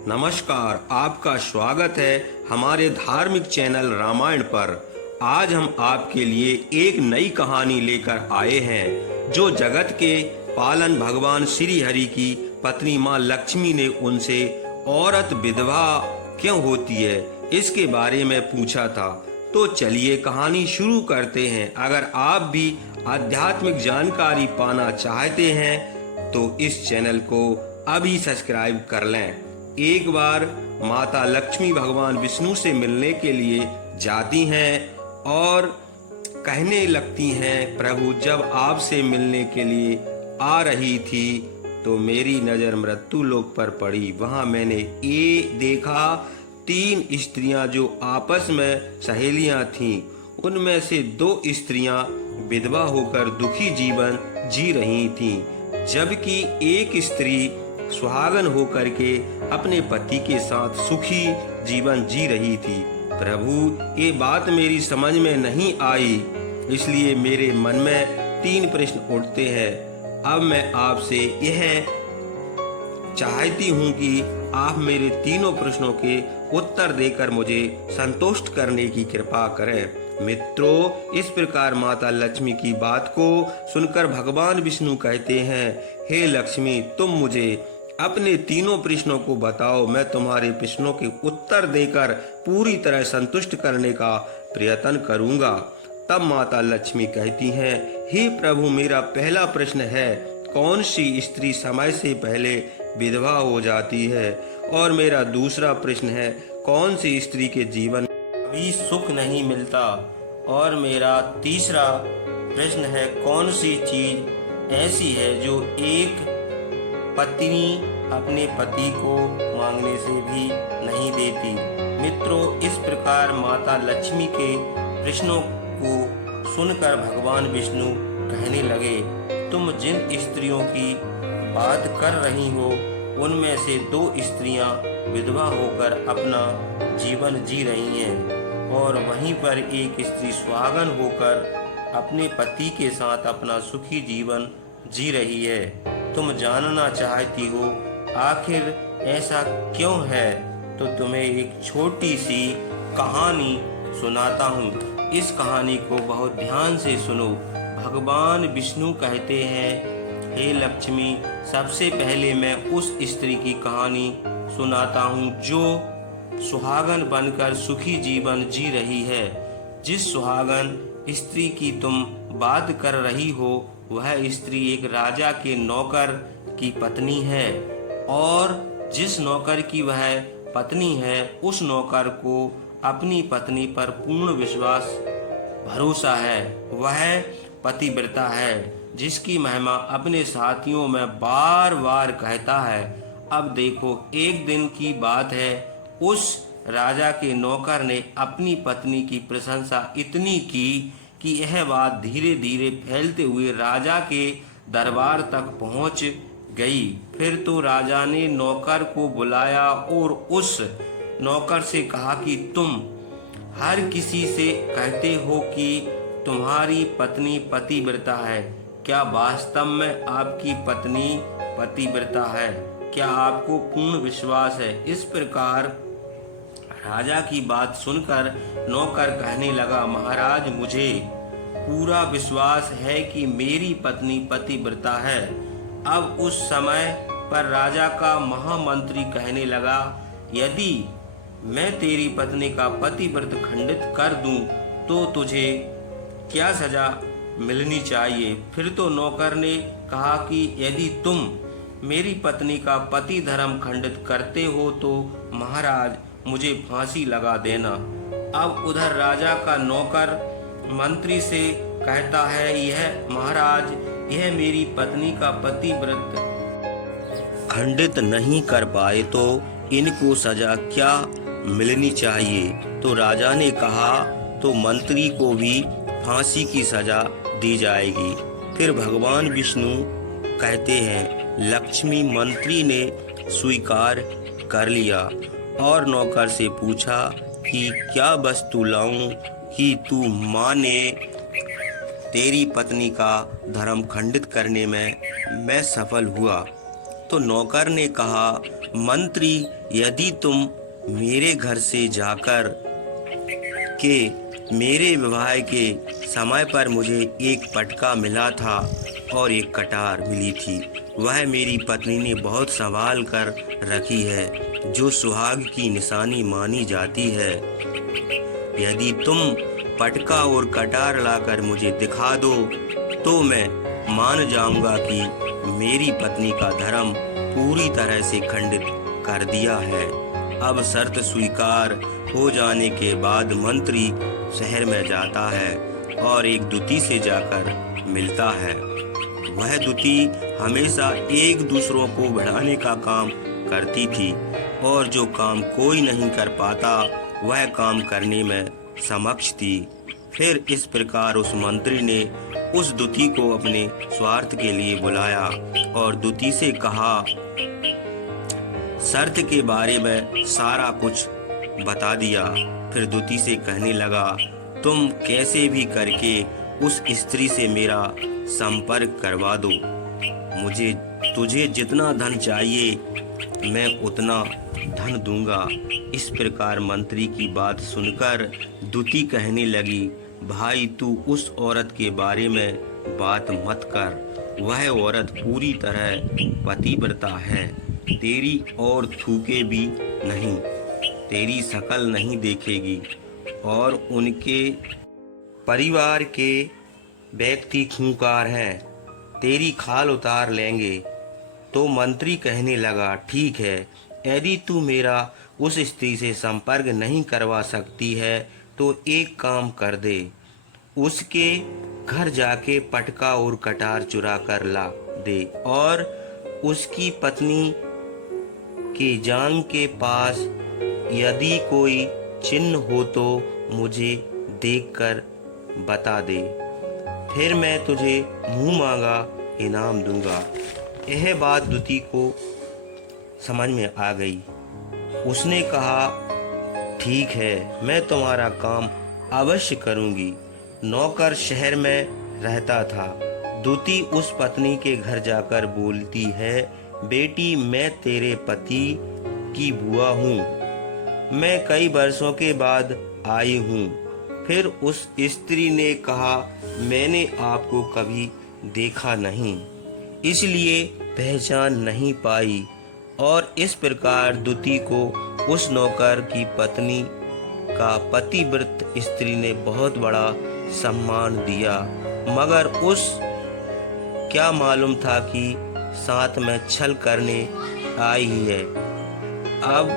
नमस्कार, आपका स्वागत है हमारे धार्मिक चैनल रामायण पर। आज हम आपके लिए एक नई कहानी लेकर आए हैं जो जगत के पालन भगवान श्री हरि की पत्नी माँ लक्ष्मी ने उनसे औरत विधवा क्यों होती है इसके बारे में पूछा था। तो चलिए कहानी शुरू करते हैं। अगर आप भी आध्यात्मिक जानकारी पाना चाहते हैं तो इस चैनल को अभी सब्सक्राइब कर लें। एक बार माता लक्ष्मी भगवान विष्णु से मिलने के लिए जाती हैं और कहने लगती हैं, प्रभु जब आपसे मिलने के लिए आ रही थी तो मेरी नज़र मृत्यु लोक पर पड़ी। वहां मैंने ये देखा 3 स्त्रियां जो आपस में सहेलियां थीं। उनमें से 2 स्त्रियां विधवा होकर दुखी जीवन जी रही थीं, जबकि एक स्त्री सुहागन होकर के अपने पति के साथ सुखी जीवन जी रही थी। प्रभु ये बात मेरी समझ में नहीं आई, इसलिए मेरे मन में 3 प्रश्न उठते हैं। अब मैं आपसे यह चाहती हूँ कि आप मेरे तीनों प्रश्नों के उत्तर देकर मुझे संतुष्ट करने की कृपा करें। मित्रों, इस प्रकार माता लक्ष्मी की बात को सुनकर भगवान विष्णु कहते हैं, हे लक्ष्मी, तुम मुझे अपने तीनों प्रश्नों को बताओ। मैं तुम्हारे प्रश्नों के उत्तर देकर पूरी तरह संतुष्ट करने का प्रयत्न करूंगा। तब माता लक्ष्मी कहती हैं, हे प्रभु, मेरा पहला प्रश्न है, कौन सी स्त्री समय से पहले विधवा हो जाती है? और मेरा दूसरा प्रश्न है, कौन सी स्त्री के जीवन कभी सुख नहीं मिलता? और मेरा तीसरा प्रश्न है, कौन सी चीज ऐसी है जो एक पत्नी अपने पति को मांगने से भी नहीं देती? मित्रों, इस प्रकार माता लक्ष्मी के प्रश्नों को सुनकर भगवान विष्णु कहने लगे, तुम जिन स्त्रियों की बात कर रही हो उनमें से 2 स्त्रियां विधवा होकर अपना जीवन जी रही हैं और वहीं पर एक स्त्री सुहागन होकर अपने पति के साथ अपना सुखी जीवन जी रही है। तुम जानना चाहती हो आखिर ऐसा क्यों है? तो तुम्हें एक छोटी सी कहानी सुनाता हूँ। इस कहानी को बहुत ध्यान से सुनो। भगवान विष्णु कहते हैं, हे लक्ष्मी, सबसे पहले मैं उस स्त्री की कहानी सुनाता हूँ जो सुहागन बनकर सुखी जीवन जी रही है। जिस सुहागन स्त्री की तुम बात कर रही हो वह स्त्री एक राजा के नौकर की पत्नी है और जिस नौकर की वह पत्नी है उस नौकर को अपनी पत्नी पर पूर्ण विश्वास भरोसा है। वह पतिव्रता है जिसकी महिमा अपने साथियों में बार बार कहता है। अब देखो, एक दिन की बात है, उस राजा के नौकर ने अपनी पत्नी की प्रशंसा इतनी की कि यह बात धीरे धीरे फैलते हुए राजा के दरबार तक पहुंच गई। फिर तो राजा ने नौकर को बुलाया और उस नौकर से कहा कि तुम हर किसी से कहते हो कि तुम्हारी पत्नी पतिव्रता है, क्या वास्तव में आपकी पत्नी पतिव्रता है? क्या आपको पूर्ण विश्वास है? इस प्रकार राजा की बात सुनकर नौकर कहने लगा, महाराज, मुझे पूरा विश्वास है कि मेरी पत्नी पतिव्रता है। अब उस समय पर राजा का महामंत्री कहने लगा, यदि मैं तेरी पत्नी का पतिव्रत खंडित कर दूं तो तुझे क्या सजा मिलनी चाहिए? फिर तो नौकर ने कहा कि यदि तुम मेरी पत्नी का पति धर्म खंडित करते हो तो महाराज मुझे फांसी लगा देना। अब उधर राजा का नौकर मंत्री से कहता है, यह महाराज, यह मेरी पत्नी का पतिव्रत खंडित नहीं कर पाए तो इनको सजा क्या मिलनी चाहिए? तो राजा ने कहा, तो मंत्री को भी फांसी की सजा दी जाएगी। फिर भगवान विष्णु कहते हैं, लक्ष्मी मंत्री ने स्वीकार कर लिया और नौकर से पूछा कि क्या वस्तु लाऊं कि तू माने तेरी पत्नी का धर्म खंडित करने में मैं सफल हुआ? तो नौकर ने कहा, मंत्री, यदि तुम मेरे घर से जाकर के मेरे विवाह के समय पर मुझे एक पटका मिला था और एक कटार मिली थी, वह मेरी पत्नी ने बहुत संभाल कर रखी है, जो सुहाग की निशानी मानी जाती है। यदि तुम पटका और कटार लाकर मुझे दिखा दो तो मैं मान जाऊंगा कि मेरी पत्नी का धर्म पूरी तरह से खंडित कर दिया है। अब शर्त स्वीकार हो जाने के बाद मंत्री शहर में जाता है और एक दूती से जाकर मिलता है। वह दूती हमेशा एक दूसरों को बढ़ाने का काम करती थी और जो काम कोई नहीं कर पाता वह काम करने में समक्ष थी। फिर इस प्रकार उस मंत्री ने उस दूती को अपने स्वार्थ के लिए बुलाया और दूती से कहा, शर्त के बारे में सारा कुछ बता दिया। फिर दूती से कहने लगा, तुम कैसे भी करके उस स्त्री से मेरा संपर्क करवा दो। तुझे जितना धन चाहिए मैं उतना धन दूंगा। इस प्रकार मंत्री की बात सुनकर दूती कहने लगी, भाई तू उस औरत के बारे में बात मत कर, वह औरत पूरी तरह पतिव्रता है, तेरी और थूके भी नहीं, तेरी शकल नहीं देखेगी और उनके परिवार के व्यक्ति खूंखार हैं, तेरी खाल उतार लेंगे। तो मंत्री कहने लगा, ठीक है, यदि तू मेरा उस स्त्री से संपर्क नहीं करवा सकती है तो एक काम कर दे, उसके घर जाके पटका और कटार चुरा कर ला दे और उसकी पत्नी के जांग के पास यदि कोई चिन्ह हो तो मुझे देखकर बता दे, फिर मैं तुझे मुंह मांगा इनाम दूंगा। यह बात दूती को समझ में आ गई। उसने कहा, ठीक है, मैं तुम्हारा काम अवश्य करूंगी। नौकर शहर में रहता था। दूती उस पत्नी के घर जाकर बोलती है, बेटी मैं तेरे पति की बुआ हूँ, मैं कई वर्षों के बाद आई हूँ। फिर उस स्त्री ने कहा, मैंने आपको कभी देखा नहीं, इसलिए पहचान नहीं पाई। और इस प्रकार दूती को उस नौकर की पत्नी का पतिव्रत स्त्री ने बहुत बड़ा सम्मान दिया, मगर उस क्या मालूम था कि साथ में छल करने आई है। अब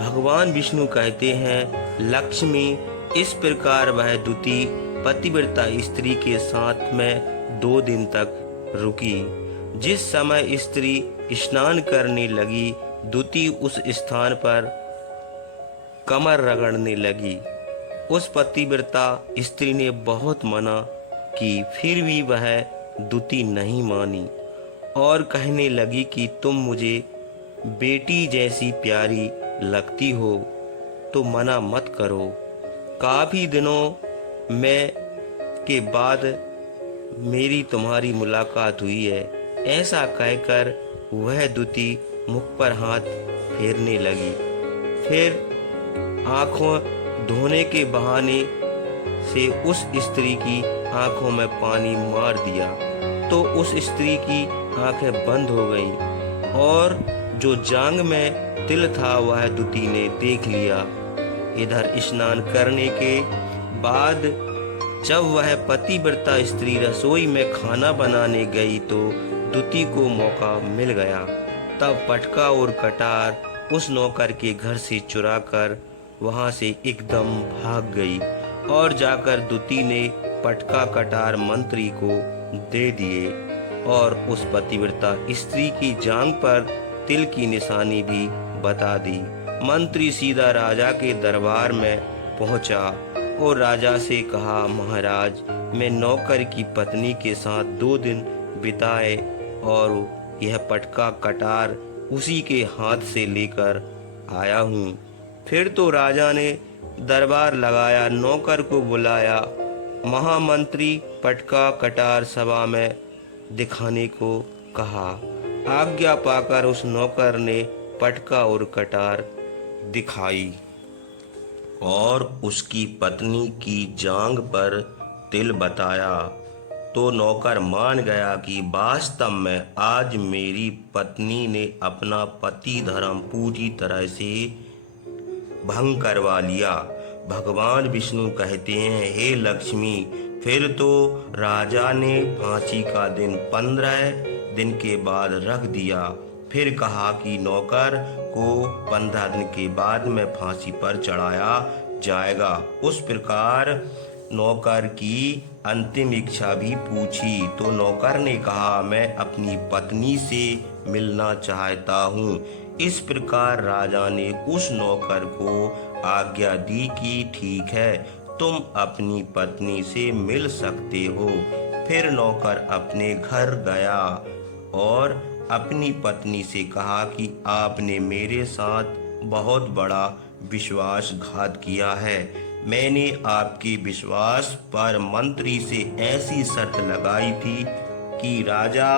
भगवान विष्णु कहते हैं, लक्ष्मी, इस प्रकार वह दूती पतिव्रता स्त्री के साथ में 2 दिन तक रुकी। जिस समय स्त्री स्नान करने लगी, दूती उस स्थान पर कमर रगड़ने लगी। उस पतिव्रता स्त्री ने बहुत मना की, फिर भी वह दूती नहीं मानी और कहने लगी कि तुम मुझे बेटी जैसी प्यारी लगती हो तो मना मत करो। काफी दिनों में के बाद मेरी तुम्हारी मुलाकात हुई है। ऐसा कहकर वह दूती मुख पर हाथ फेरने लगी। फिर आंखों धोने के बहाने से उस स्त्री की आंखों में पानी मार दिया तो उस स्त्री की आंखें बंद हो गईं और जो जांग में तिल था वह दूती ने देख लिया। इधर स्नान करने के बाद जब वह पतिव्रता स्त्री रसोई में खाना बनाने गई तो दूती को मौका मिल गया। तब पटका और कटार उस नौकर के घर से चुराकर वहां से एकदम भाग गई और जाकर दूती ने पटका कटार मंत्री को दे दिए और उस पतिव्रता स्त्री की जांघ पर तिल की निशानी भी बता दी। मंत्री सीधा राजा के दरबार में पहुंचा और राजा से कहा, महाराज, मैं नौकर की पत्नी के साथ 2 दिन बिताए और यह पटका कटार उसी के हाथ से लेकर आया हूँ। फिर तो राजा ने दरबार लगाया, नौकर को बुलाया। महामंत्री पटका कटार सभा में दिखाने को कहा। आज्ञा पाकर उस नौकर ने पटका और कटार दिखाई और उसकी पत्नी की जांघ पर तिल बताया, तो नौकर मान गया कि वास्तव में आज मेरी पत्नी ने अपना पति धर्म पूरी तरह से भंग करवा लिया। भगवान विष्णु कहते हैं, हे लक्ष्मी, फिर तो राजा ने फांसी का दिन 15 दिन के बाद रख दिया। फिर कहा कि नौकर को 15 दिन के बाद में फांसी पर चढ़ाया जाएगा। उस प्रकार नौकर की अंतिम इच्छा भी पूछी, तो नौकर ने कहा, मैं अपनी पत्नी से मिलना चाहता हूँ। इस प्रकार राजा ने उस नौकर को आज्ञा दी कि ठीक है, तुम अपनी पत्नी से मिल सकते हो। फिर नौकर अपने घर गया और अपनी पत्नी से कहा कि आपने मेरे साथ बहुत बड़ा विश्वासघात किया है। मैंने आपके विश्वास पर मंत्री से ऐसी शर्त लगाई थी कि राजा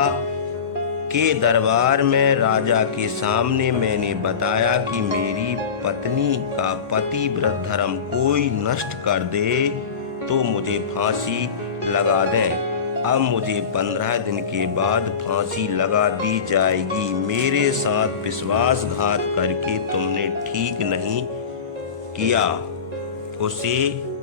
के दरबार में राजा के सामने मैंने बताया कि मेरी पत्नी का पतिव्रत धर्म कोई नष्ट कर दे तो मुझे फांसी लगा दें। अब मुझे 15 दिन के बाद फांसी लगा दी जाएगी। मेरे साथ विश्वासघात करके तुमने ठीक नहीं किया। उसे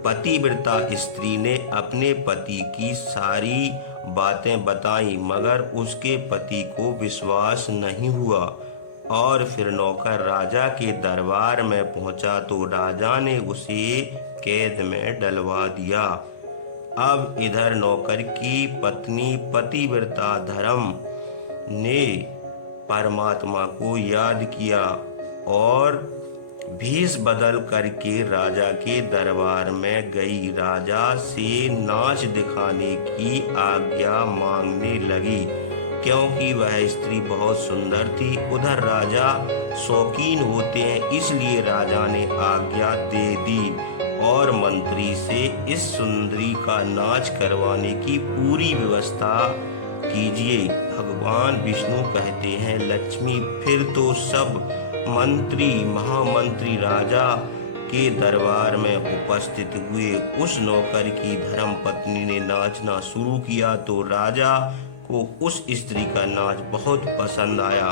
पतिव्रता स्त्री ने अपने पति की सारी बातें बताई, मगर उसके पति को विश्वास नहीं हुआ और फिर नौकर राजा के दरबार में पहुंचा तो राजा ने उसे कैद में डलवा दिया। अब इधर नौकर की पत्नी पतिव्रता धर्म ने परमात्मा को याद किया और भेष बदल करके राजा के दरबार में गई। राजा से नाच दिखाने की आज्ञा मांगने लगी, क्योंकि वह स्त्री बहुत सुंदर थी। उधर राजा शौकीन होते हैं, इसलिए राजा ने आज्ञा दे दी और मंत्री से इस सुंदरी का नाच करवाने की पूरी व्यवस्था कीजिए। भगवान विष्णु कहते हैं, लक्ष्मी, फिर तो सब मंत्री महामंत्री राजा के दरबार में उपस्थित हुए। उस नौकर की धर्म पत्नी ने नाचना शुरू किया तो राजा को उस स्त्री का नाच बहुत पसंद आया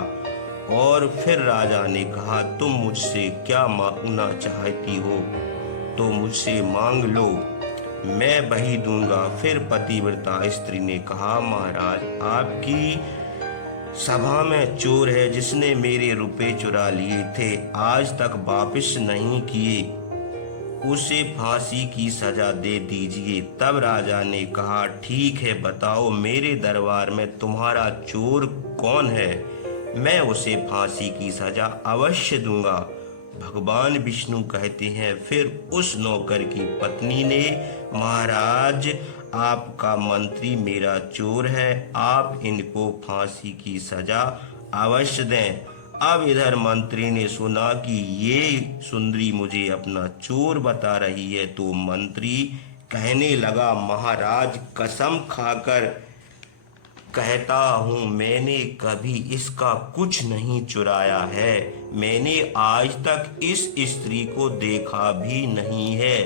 और फिर राजा ने कहा, तुम मुझसे क्या मांगना चाहती हो तो मुझसे मांग लो, मैं वही दूंगा। फिर पतिव्रता स्त्री ने कहा, महाराज, आपकी सभा में चोर है जिसने मेरे रुपए चुरा लिए थे, आज तक वापस नहीं किए, उसे फांसी की सजा दे दीजिए। तब राजा ने कहा, ठीक है, बताओ मेरे दरबार में तुम्हारा चोर कौन है, मैं उसे फांसी की सजा अवश्य दूंगा। भगवान विष्णु कहते हैं, फिर उस नौकर की पत्नी ने, महाराज, आपका मंत्री मेरा चोर है, आप इनको फांसी की सजा अवश्य दें। अब इधर मंत्री ने सुना कि ये सुंदरी मुझे अपना चोर बता रही है तो मंत्री कहने लगा, महाराज, कसम खाकर कहता हूँ, मैंने कभी इसका कुछ नहीं चुराया है। मैंने आज तक इस स्त्री को देखा भी नहीं है,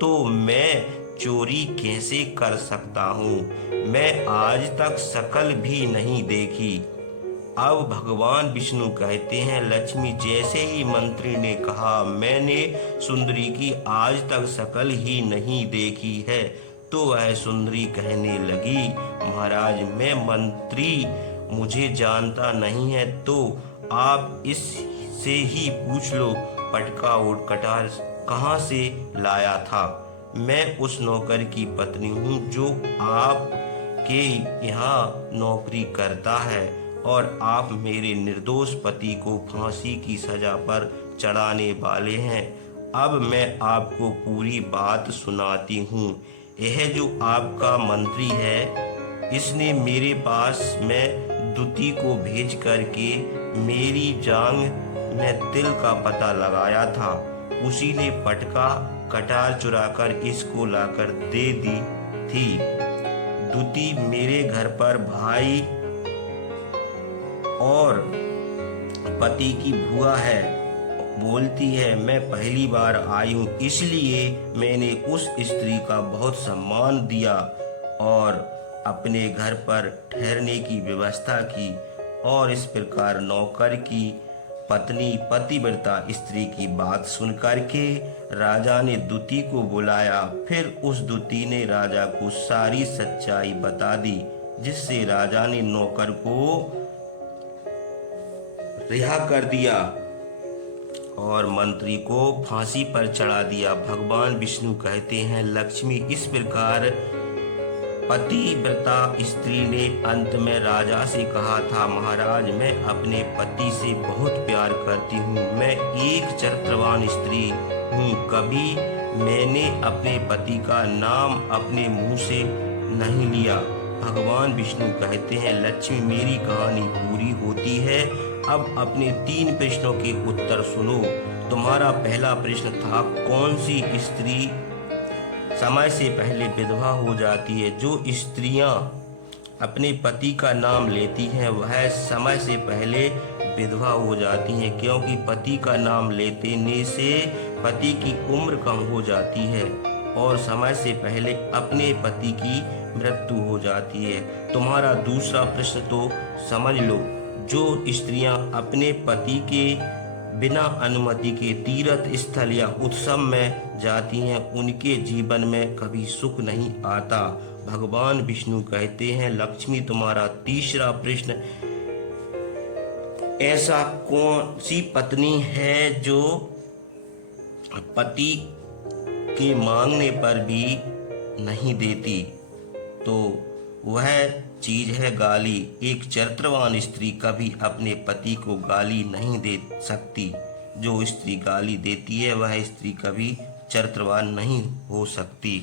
तो मैं चोरी कैसे कर सकता हूँ? मैं आज तक शकल भी नहीं देखी। अब भगवान विष्णु कहते हैं, लक्ष्मी, जैसे ही मंत्री ने कहा, मैंने सुंदरी की आज तक शकल ही नहीं देखी है, तो वह सुंदरी कहने लगी, महाराज, मैं मंत्री, मुझे जानता नहीं है, तो आप इससे ही पूछ लो, पटका और कटार कहाँ से लाया था। मैं उस नौकर की पत्नी हूँ जो आपके यहाँ नौकरी करता है और आप मेरे निर्दोष पति को फांसी की सजा पर चढ़ाने वाले हैं। अब मैं आपको पूरी बात सुनाती हूँ। यह जो आपका मंत्री है, इसने मेरे पास में दूती को भेज करके मेरी जांघ में तिल का पता लगाया था। उसी ने पटका कटार चुराकर इसको लाकर दे दी थी। दूती मेरे घर पर भाई और पति की बुआ है, बोलती है मैं पहली बार आई हूँ इसलिए मैंने उस स्त्री का बहुत सम्मान दिया और अपने घर पर ठहरने की व्यवस्था की। और इस प्रकार नौकर की पत्नी पतिव्रता स्त्री की बात सुन करके राजा ने दूती को बुलाया। फिर उस दूती ने राजा को सारी सच्चाई बता दी, जिससे राजा ने नौकर को रिहा कर दिया और मंत्री को फांसी पर चढ़ा दिया। भगवान विष्णु कहते हैं, लक्ष्मी इस प्रकार पतिव्रता स्त्री ने अंत में राजा से कहा था, महाराज मैं अपने पति से बहुत प्यार करती हूँ, मैं एक चरित्रवान स्त्री हूँ, कभी मैंने अपने पति का नाम अपने मुंह से नहीं लिया। भगवान विष्णु कहते हैं, लक्ष्मी मेरी कहानी पूरी होती है। अब अपने 3 प्रश्नों के उत्तर सुनो। तुम्हारा पहला प्रश्न था, कौन सी स्त्री समय से पहले विधवा हो जाती है? जो स्त्रियां अपने पति का नाम लेती हैं वह समय से पहले विधवा हो जाती हैं, क्योंकि पति का नाम लेने से पति की उम्र कम हो जाती है और समय से पहले अपने पति की मृत्यु हो जाती है। तुम्हारा दूसरा प्रश्न तो समझ लो, जो स्त्रियां अपने पति के बिना अनुमति के तीर्थ स्थल या उत्सव में जाती हैं उनके जीवन में कभी सुख नहीं आता। भगवान विष्णु कहते हैं, लक्ष्मी तुम्हारा तीसरा प्रश्न, ऐसा कौन सी पत्नी है जो पति के मांगने पर भी नहीं देती? तो वह चीज है गाली। एक चरित्रवान स्त्री कभी अपने पति को गाली नहीं दे सकती। जो स्त्री गाली देती है वह स्त्री कभी चरित्रवान नहीं हो सकती।